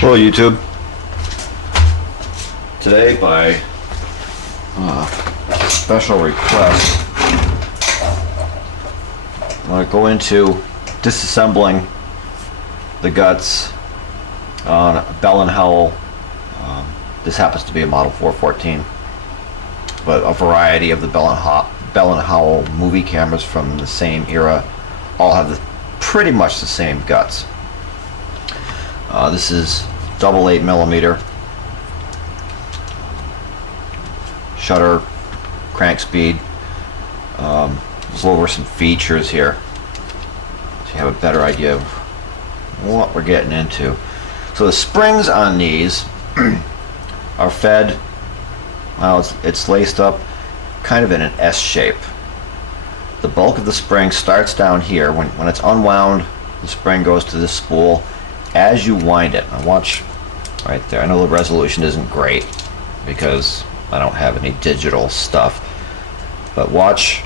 Hello YouTube. Today by special request I'm going to go into disassembling the guts on a Bell and Howell. This happens to be a model 414, but a variety of the Bell and Howell movie cameras from the same era all have pretty much the same guts. This is double 8mm shutter, crank speed. Let's go over some features here so you have a better idea of what we're getting into. So the springs on these are fed, well, it's laced up kind of in an S shape. The bulk of the spring starts down here. When it's unwound, the spring goes to this spool. As you wind it, now watch right there. I know the resolution isn't great because I don't have any digital stuff, but watch,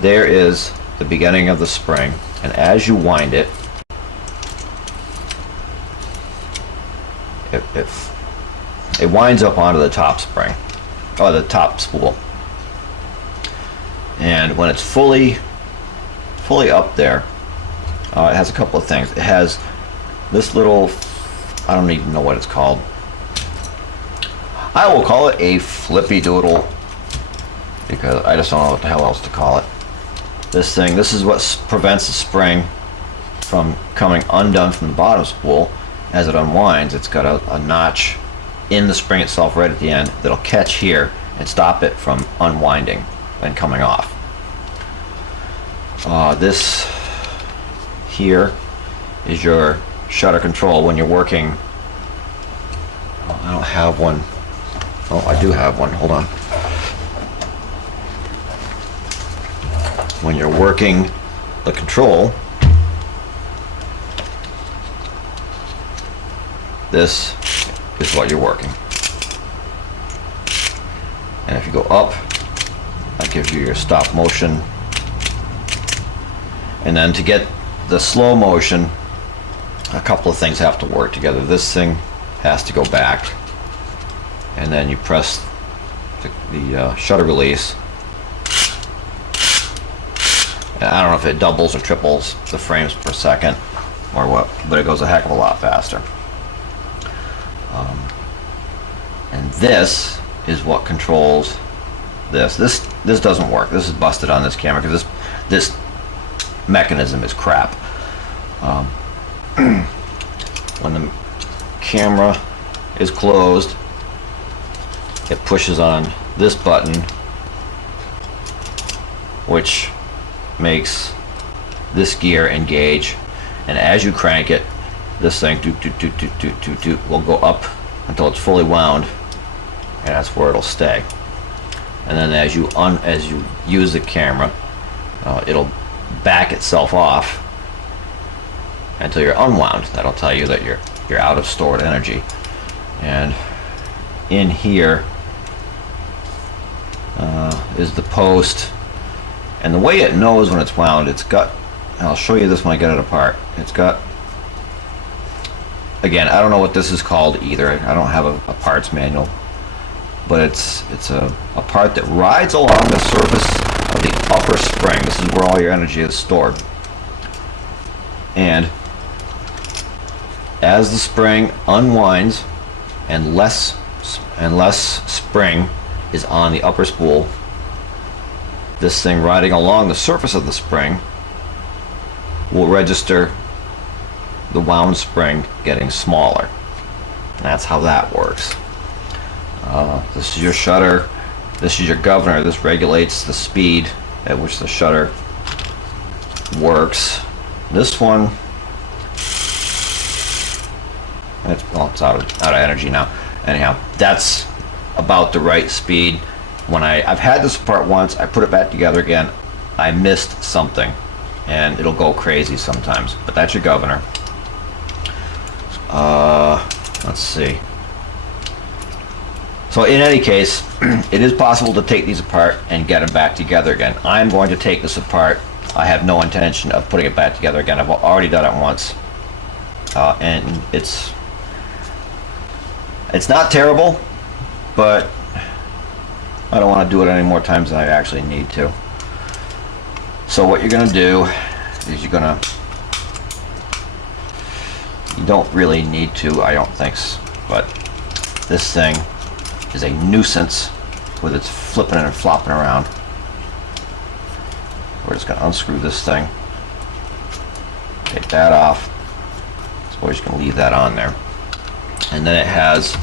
there is the beginning of the spring, and as you wind it, it winds up onto the top spring, or the top spool. And when it's fully up there, it has a couple of things. It has this little, I don't even know what it's called. I will call it a flippy doodle because I just don't know what the hell else to call it. This thing, this is what prevents the spring from coming undone from the bottom spool. As it unwinds, it's got a notch in the spring itself right at the end that'll catch here and stop it from unwinding and coming off. This here is your shutter control when you're working. I don't have one. Oh, I do have one. Hold on. When you're working the control, this is what you're working. And if you go up, that gives you your stop motion. And then to get the slow motion, a couple of things have to work together. This thing has to go back, and then you press the shutter release. And I don't know if it doubles or triples the frames per second or what, but it goes a heck of a lot faster. And this is what controls this. This doesn't work. This is busted on this camera because this mechanism is crap. When the camera is closed, it pushes on this button, which makes this gear engage, and as you crank it, this thing will go up until it's fully wound, and that's where it'll stay. And then as you use the camera, it'll back itself off until you're unwound. That'll tell you that you're out of stored energy. And in here is the post, and the way it knows when it's wound, it's got, and I'll show you this when I get it apart, it's got, again, I don't know what this is called either. I don't have a parts manual, but it's a part that rides along the surface of the upper spring. This is where all your energy is stored. And as the spring unwinds and less spring is on the upper spool, this thing riding along the surface of the spring will register the wound spring getting smaller. And that's how that works. This is your shutter. This is your governor. This regulates the speed at which the shutter works. This one, it's out of energy now. Anyhow, that's about the right speed. When I've had this apart once, I put it back together again, I missed something, and it'll go crazy sometimes. But that's your governor. Let's see. So in any case, it is possible to take these apart and get them back together again. I'm going to take this apart. I have no intention of putting it back together again. I've already done it once, and it's It's not terrible, but I don't want to do it any more times than I actually need to. So what you're going to do is you don't really need to, I don't think, but this thing is a nuisance with its flipping and flopping around. We're just going to unscrew this thing, take that off, so we're just going to leave that on there. And then it has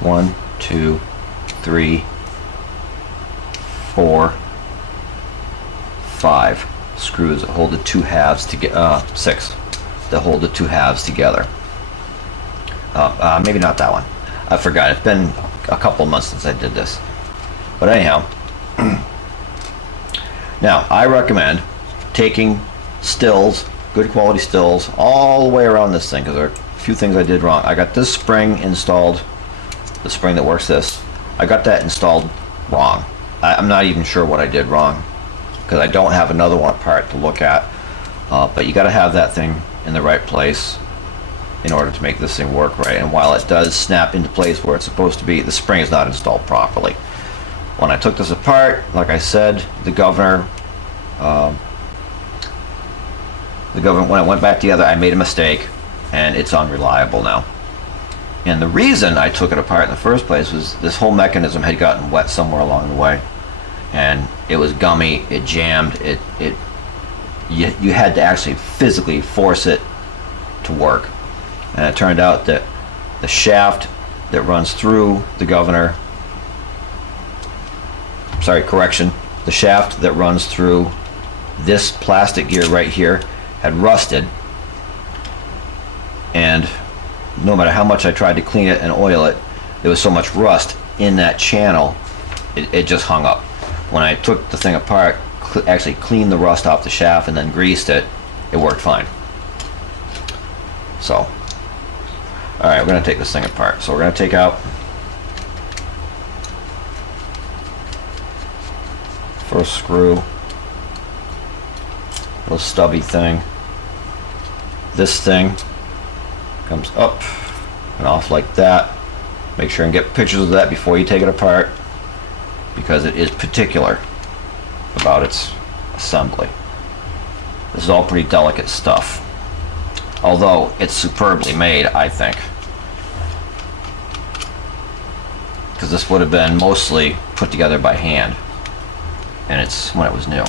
1, 2, 3, 4, 5 screws that hold the two halves together. 6 that hold the two halves together. Maybe not that one. I forgot. It's been a couple months since I did this. But anyhow, now I recommend taking stills, good quality stills, all the way around this thing, because there are a few things I did wrong. I got this spring installed, the spring that works this. I got that installed wrong. I'm not even sure what I did wrong, because I don't have another one apart to look at. But you got to have that thing in the right place in order to make this thing work right. And while it does snap into place where it's supposed to be, the spring is not installed properly. When I took this apart, like I said, the governor, when it went back together, I made a mistake, and it's unreliable now. And the reason I took it apart in the first place was this whole mechanism had gotten wet somewhere along the way, and it was gummy, it jammed, you had to actually physically force it to work. And it turned out that the shaft that runs through the governor, the shaft that runs through this plastic gear right here had rusted, and no matter how much I tried to clean it and oil it, there was so much rust in that channel, it just hung up. When I took the thing apart, actually cleaned the rust off the shaft and then greased it, it worked fine. So, alright, we're going to take this thing apart. So we're going to take out first screw, little stubby thing. This thing comes up and off like that. Make sure and get pictures of that before you take it apart, because it is particular about its assembly. This is all pretty delicate stuff, although it's superbly made, I think, because this would have been mostly put together by hand, and it's when it was new.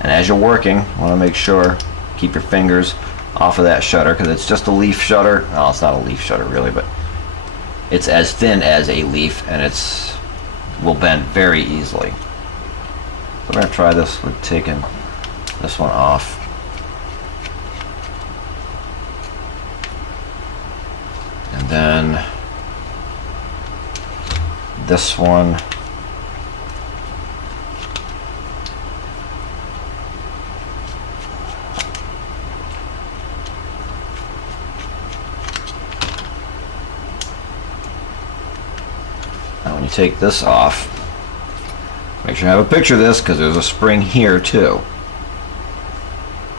And as you're working, you want to make sure, keep your fingers off of that shutter, because it's just a leaf shutter. Well, it's not a leaf shutter really, but it's as thin as a leaf, and it's will bend very easily. So we're going to try this with taking this one off. And then this one. Now when you take this off, make sure you have a picture of this, because there's a spring here too.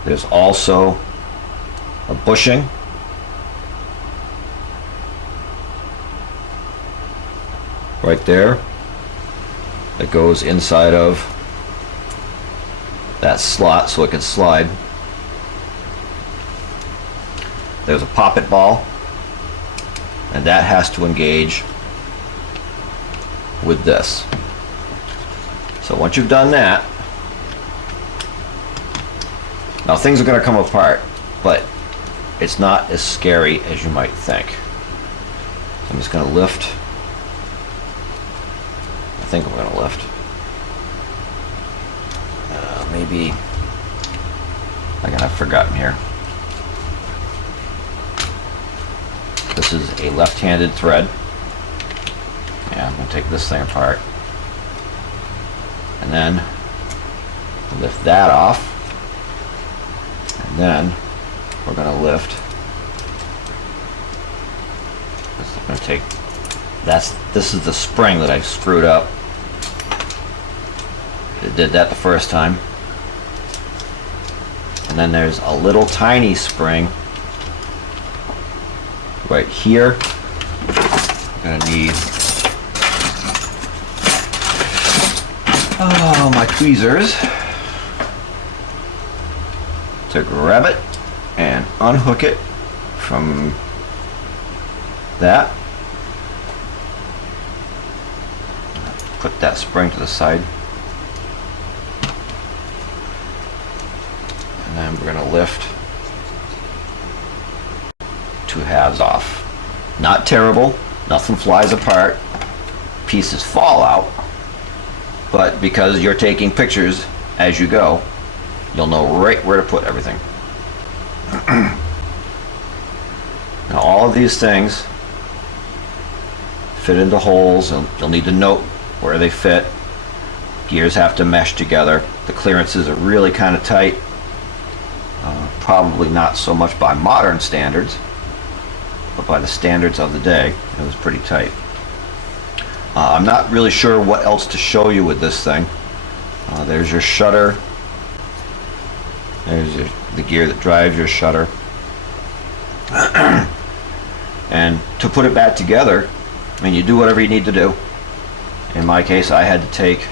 There's also a bushing. Right there that goes inside of that slot so it can slide. There's a poppet ball, and that has to engage with this. So once you've done that, now things are going to come apart, but it's not as scary as you might think. So I'm just going to lift. I think I'm going to lift. Maybe, I've forgotten here. This is a left-handed thread. Yeah, I'm going to take this thing apart. And then lift that off. And then we're going to lift. I'm going to take, this is the spring that I screwed up. It did that the first time. And then there's a little tiny spring right here gonna need my tweezers to grab it and unhook it from that. Put that spring to the side. And then we're going to lift two halves off. Not terrible, nothing flies apart, pieces fall out, but because you're taking pictures as you go, you'll know right where to put everything. Now all of these things fit into holes, and you'll need to note where they fit. Gears have to mesh together. The clearances are really kind of tight. Probably not so much by modern standards, but by the standards of the day, it was pretty tight. I'm not really sure what else to show you with this thing. There's your shutter. There's the gear that drives your shutter. And to put it back together, I mean, you do whatever you need to do. In my case, I had to take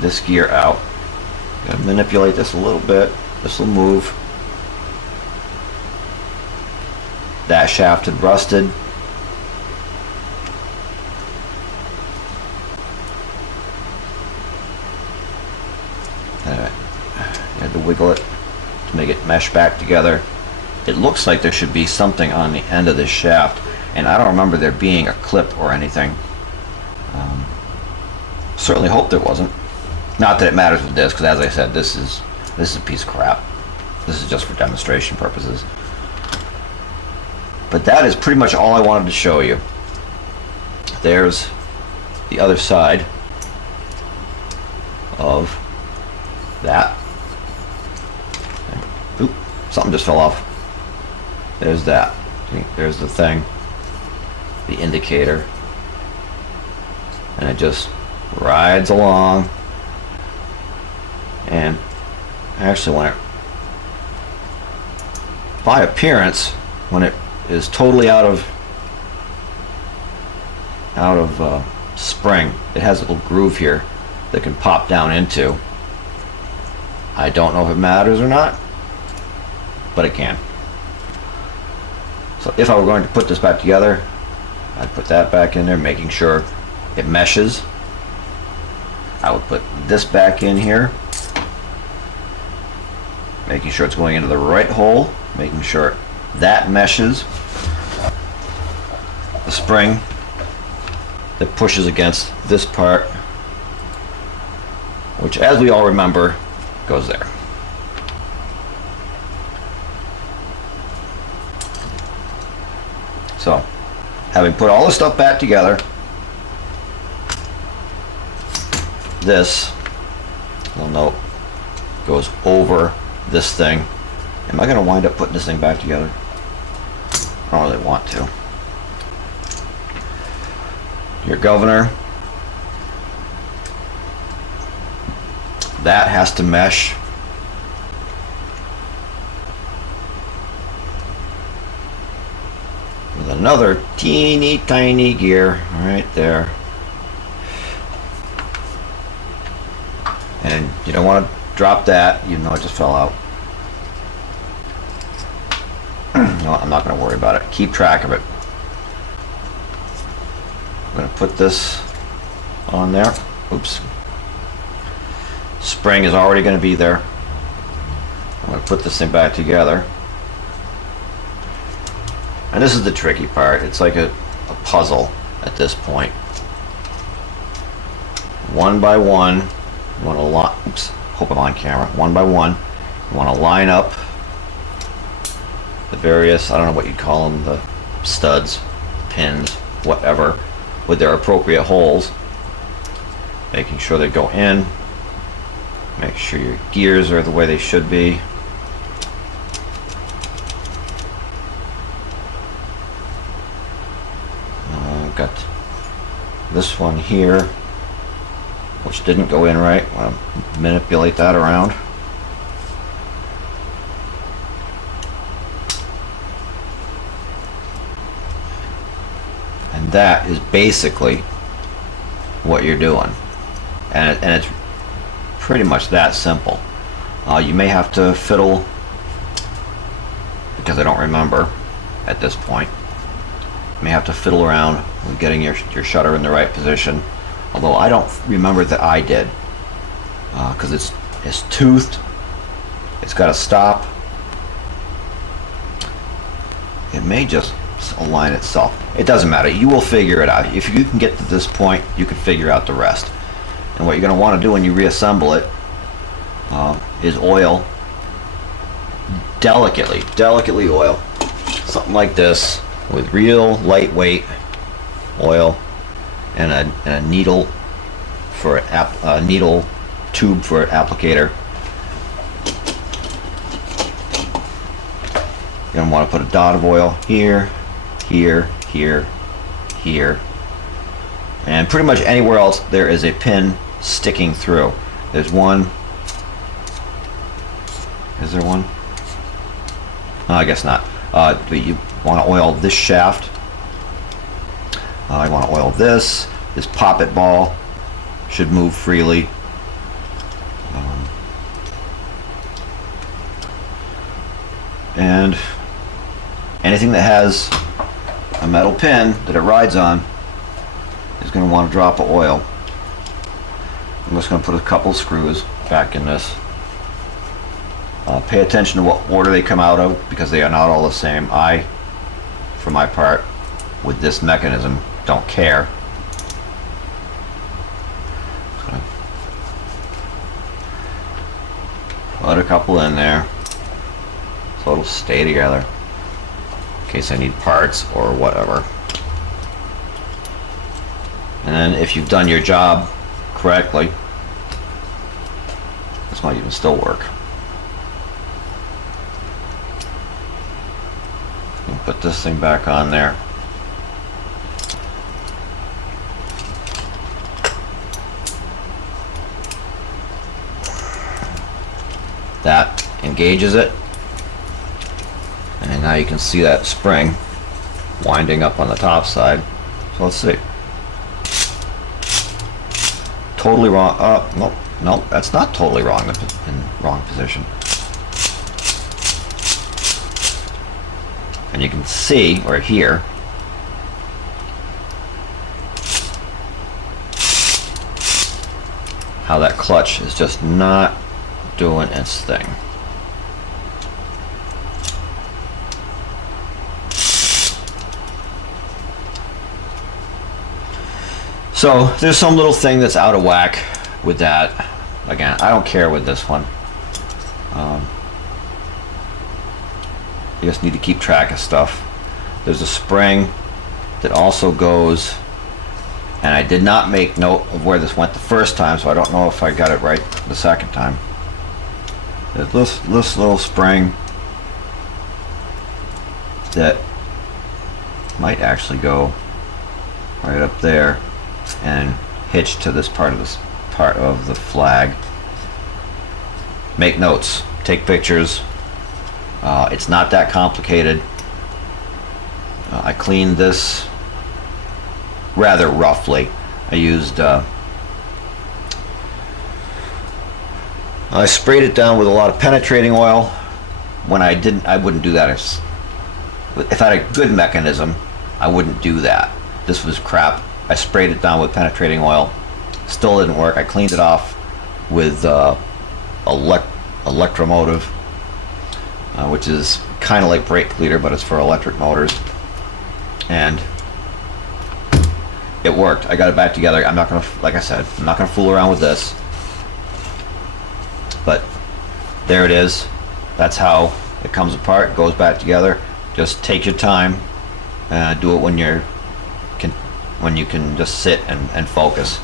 this gear out. Gotta manipulate this a little bit. This will move. That shaft had rusted. You had to wiggle it to make it mesh back together. It looks like there should be something on the end of this shaft, and I don't remember there being a clip or anything. Certainly hope there wasn't. Not that it matters with this, because as I said, this is a piece of crap. This is just for demonstration purposes. But that is pretty much all I wanted to show you. There's the other side of that. Oop, something just fell off. There's that. There's the thing, the indicator, and it just rides along. And actually, by appearance, when it is totally out of spring, it has a little groove here that can pop down into. I don't know if it matters or not, but it can. So if I were going to put this back together, I'd put that back in there, making sure it meshes. I would put this back in here, making sure it's going into the right hole, making sure that meshes. The spring that pushes against this part, which, as we all remember, goes there. So, having put all the stuff back together, this little note goes over this thing. Am I going to wind up putting this thing back together? I don't really want to. Your governor, that has to mesh with another teeny tiny gear right there. And you don't want to drop that, even though it just fell out. No, I'm not going to worry about it. Keep track of it. I'm going to put this on there. Oops. Spring is already going to be there. I'm going to put this thing back together. And this is the tricky part. It's like a puzzle at this point. One by one, you want to line. Oops. Hope I'm on camera. One by one, you want to line up the various, I don't know what you'd call them, the studs, pins, whatever, with their appropriate holes, making sure they go in, make sure your gears are the way they should be. I've got this one here, which didn't go in right. I'll manipulate that around. that is basically what you're doing, and it's pretty much that simple. You may have to fiddle, because I don't remember at this point. You may have to fiddle around with getting your shutter in the right position, although I don't remember that I did, because it's toothed. It's got a stop. It may just align itself. It doesn't matter. You will figure it out. If you can get to this point, you can figure out the rest. And what you're going to want to do when you reassemble it is oil, delicately oil. Something like this with real lightweight oil and a needle for a needle tube for an applicator. You're going to want to put a dot of oil here, here, here, here, and pretty much anywhere else there is a pin sticking through. There's one. Is there one? No, I guess not. But you want to oil this shaft. I want to oil this. This poppet ball should move freely. And anything that has a metal pin that it rides on is going to want a drop of oil. I'm just going to put a couple screws back in this. Pay attention to what order they come out of, because they are not all the same. I, for my part, with this mechanism, don't care. Just gonna put a couple in there so it'll stay together in case I need parts or whatever. And then if you've done your job correctly, this might even still work. Put this thing back on there. That engages it, and now you can see that spring winding up on the top side. So let's see. Totally wrong. Nope, that's not totally wrong. That's in wrong position. And you can see, or hear, how that clutch is just not doing its thing. So there's some little thing that's out of whack with that. Again, I don't care with this one. You just need to keep track of stuff. There's a spring that also goes, and I did not make note of where this went the first time, so I don't know if I got it right the second time. There's this little spring that might actually go right up there and hitch to this part of the flag. Make notes, take pictures. It's not that complicated. I cleaned this rather roughly. I used I sprayed it down with a lot of penetrating oil. When I wouldn't do that. If I had a good mechanism, I wouldn't do that. This was crap. I sprayed it down with penetrating oil. Still didn't work. I cleaned it off with electromotive, which is kind of like brake cleaner, but it's for electric motors. And it worked. I got it back together. I'm not gonna, like I said, I'm not gonna fool around with this. But there it is. That's how it comes apart, goes back together. Just take your time. Do it when you can just sit and focus.